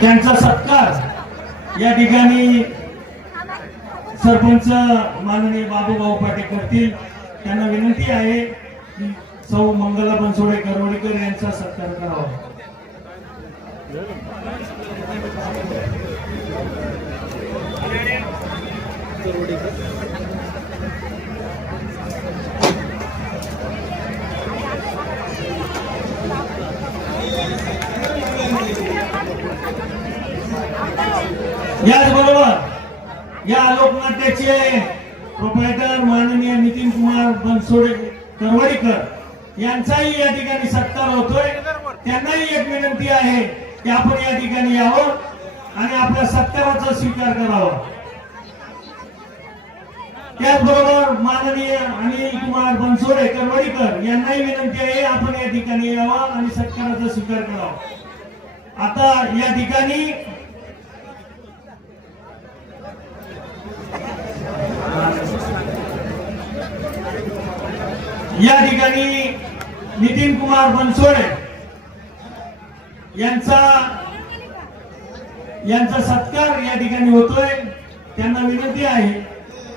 त्यांचा सत्कार या ठिकाणी सरपंच माननीय बाबूभाऊ पाटील करतील. त्यांना विनंती आहे की सौ मंगला बनसोडेकर करवडीकर यांचा सत्कार करावा याचबरोबर या लोकनाट्याचे प्रोप्रायटर माननीय नितीन कुमार बनसोडे करवडीकर यांचाही या ठिकाणी सत्कार होतोय. त्यांनाही एक विनंती आहे की आपण या ठिकाणी यावं आणि आपल्या सत्काराचा स्वीकार करावा. त्याचबरोबर माननीय अनिल कुमार बनसोडे करवडीकर यांनाही विनंती आहे आपण या ठिकाणी यावं आणि सत्काराचा स्वीकार करावा. आता या ठिकाणी या ठिकाणी नितीन कुमार बनसोडे यांचा यांचा सत्कार या ठिकाणी होतोय. त्यांना विनंती आहे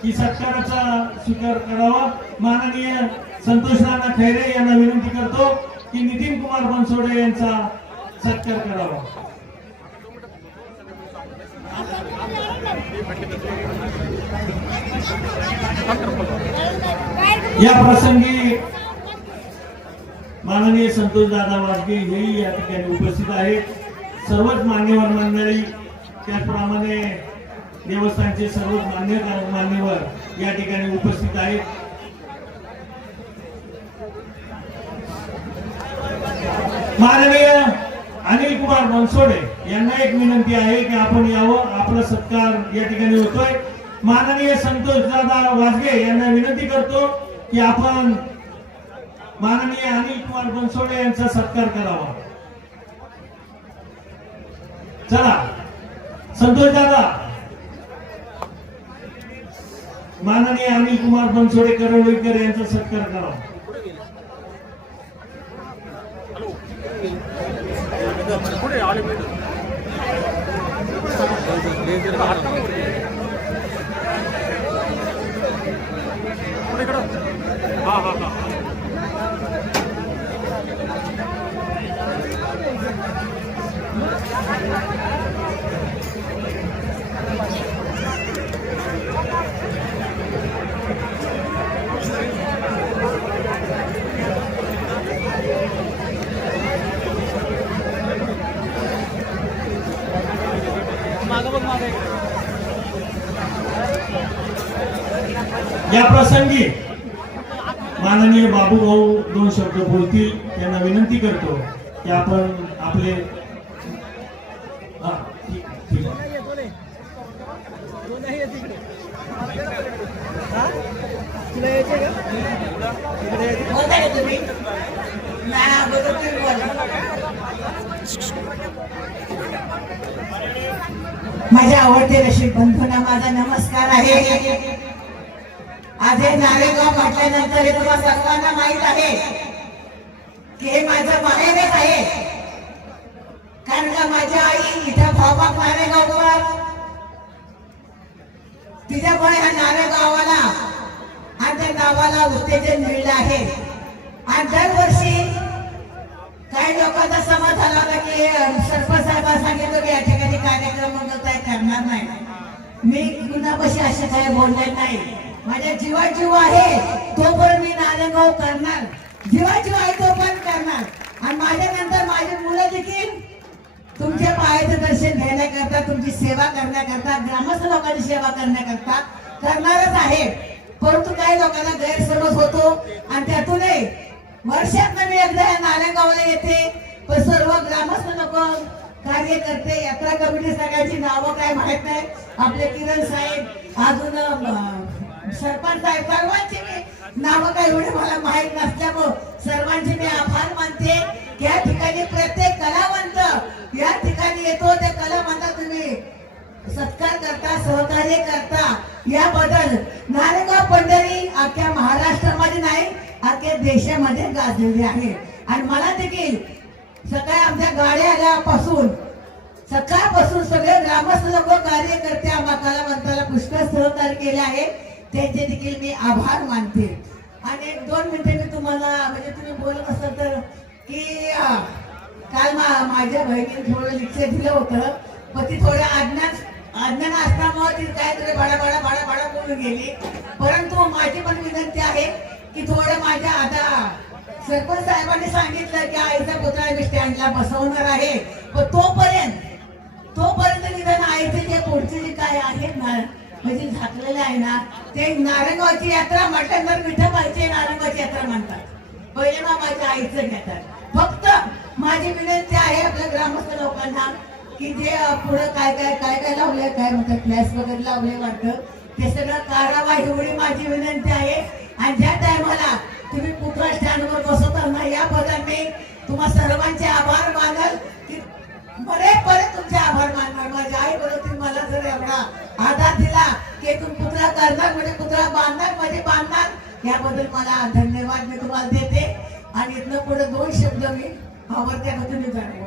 की सत्काराचा स्वीकार करावा. माननीय संतोष नाना खैरे यांना विनंती करतो की नितीन कुमार बनसोडे यांचा सत्कार करावा. या प्रसंगी माननीय संतोष दादा वाजगे हेही या ठिकाणी उपस्थित आहेत. सर्वच मान्यवर मंडळी त्याचप्रमाणे देवस्थानचे सर्वच मान्य मान्यवर या ठिकाणी उपस्थित आहेत. माननीय अनिल कुमार बनसोडे यांना एक विनंती आहे की आपण यावं आपला सत्कार या ठिकाणी होतोय. माननीय संतोष दादा वाजगे यांना विनंती करतो की आपण माननीय अनिल कुमार बनसोडे यांचा सत्कार करावा. चला. संतोष दादा. माननीय अनिल कुमार बनसोडे करवळीकर यांचा सत्कार करावा. पुढे आले पुढे इकडं हा हा हा मागं प्रसंगी माननीय बाबू भाऊ दोन शब्द बोलतील त्यांना विनंती करतो की आपण आपले माझ्या तुम्ही आवडते रशी बंधूंना माझा नमस्कार आहे. आज हे नारेगाव म्हटल्यानंतर हे तुम्हाला सर्वांना माहीत आहे? की हे माझं माहेरच आहे. कारण का माझ्या आई इथं भाऊबाग नारेगावकर तिच्यामुळे ह्या नारेगावाला आणि त्या गावाला उत्तेजन मिळलं आहे. आणि दरवर्षी काही लोकांचा समज झाला होता की सरपंच साहेबांना सांगितलं की या ठिकाणी कार्यक्रम होत आहे करणार नाही. मी कुणापाशी असे काही बोलले नाही. माझ्या जीवा जीव आहे तोपर्यंत मी नारायणगाव करणार. जीवा जीव आहे पण करणार. आणि माझ्या नंतर माझी मुलं देखील तुमच्या पायाचं दर्शन घेण्याकरता तुमची सेवा करण्याकरता ग्रामस्थ लोकांची सेवा करण्याकरता करणारच आहे. परंतु काही लोकांना गैरसमज होतो आणि त्यातूनही वर्षात मी एकदा या नारायणगावला येते. पण सर्व ग्रामस्थ लोक कार्यकर्ते यात्रा कमिटी सगळ्यांची नावं काय माहीत नाही. आपले किरण साहेब अजून सरपंच साहेब सर्वांची मी नावं काय एवढे मला माहीत नसल्यामुळं सर्वांचे मी आभार मानते. या ठिकाणी प्रत्येक कलावंत या ठिकाणी येतो त्या कलावंता तुम्ही सत्कार करता सहकार्य करता. याबद्दल नारेगाव पंढरी अख्ख्या महाराष्ट्रामध्ये नाही अख्ख्या देशामध्ये गाजलेली आहे. आणि मला देखील सकाळी आमच्या गाड्या आल्यापासून सकाळ सगळे ग्रामस्थ लोक कार्यकर्ते आम्हा कलावंताला पुष्कळ सहकार्य केले आहे. त्यांचे देखील मी आभार मानते. आणि एक दोन मिनिटे मी तुम्हाला म्हणजे तुम्ही बोलत असाल तर की काल मा- माझ्या बहिणीने थोडं लिक्ष दिलं होतं पण ती थोड्या अज्ञान अज्ञान असल्यामुळे ती काहीतरी बाडा बाडा बाडा बाडा बोलून गेली. परंतु माझी पण विनंती आहे की थोडं माझ्या आता सरपंच साहेबांनी सांगितलं की आईचा पुतळा मी स्टँडला बसवणार आहे. पण तोपर्यंत तोपर्यंत निदान आईचे जे पुढचे जे काय आहेत ना म्हणजे झाकलेले आहे ना ते नारंगाची यात्रा म्हटलं तर विठोबाची नारंगाची यात्रा म्हणतात. पहिले माझ्या आईचं घेतात. फक्त माझी विनंती आहे आपल्या ग्रामस्थ लोकांना की जे पुढं काय काय काय काय लावलंय काय म्हणतात फ्लॅश वगैरे लावले वाटतं ते सगळं कारावा एवढी माझी विनंती आहे. आणि ज्या टायमाला तुम्ही पुतळा स्टँडवर बसवताना या मी तुम्हा सर्वांचे आभार मानल की बरेपर्यंत तुमचे आभार मानणार. माझ्या आई बरोबर मला जर एवढा आधार दिला की एकूण कुत्रा करणार म्हणजे कुत्रा बांधणार म्हणजे बांधणार. याबद्दल मला धन्यवाद मी तुम्हाला देते. आणि इथनं पुढे दोन शब्द मी आवडत्याबद्दल मी जाणवणार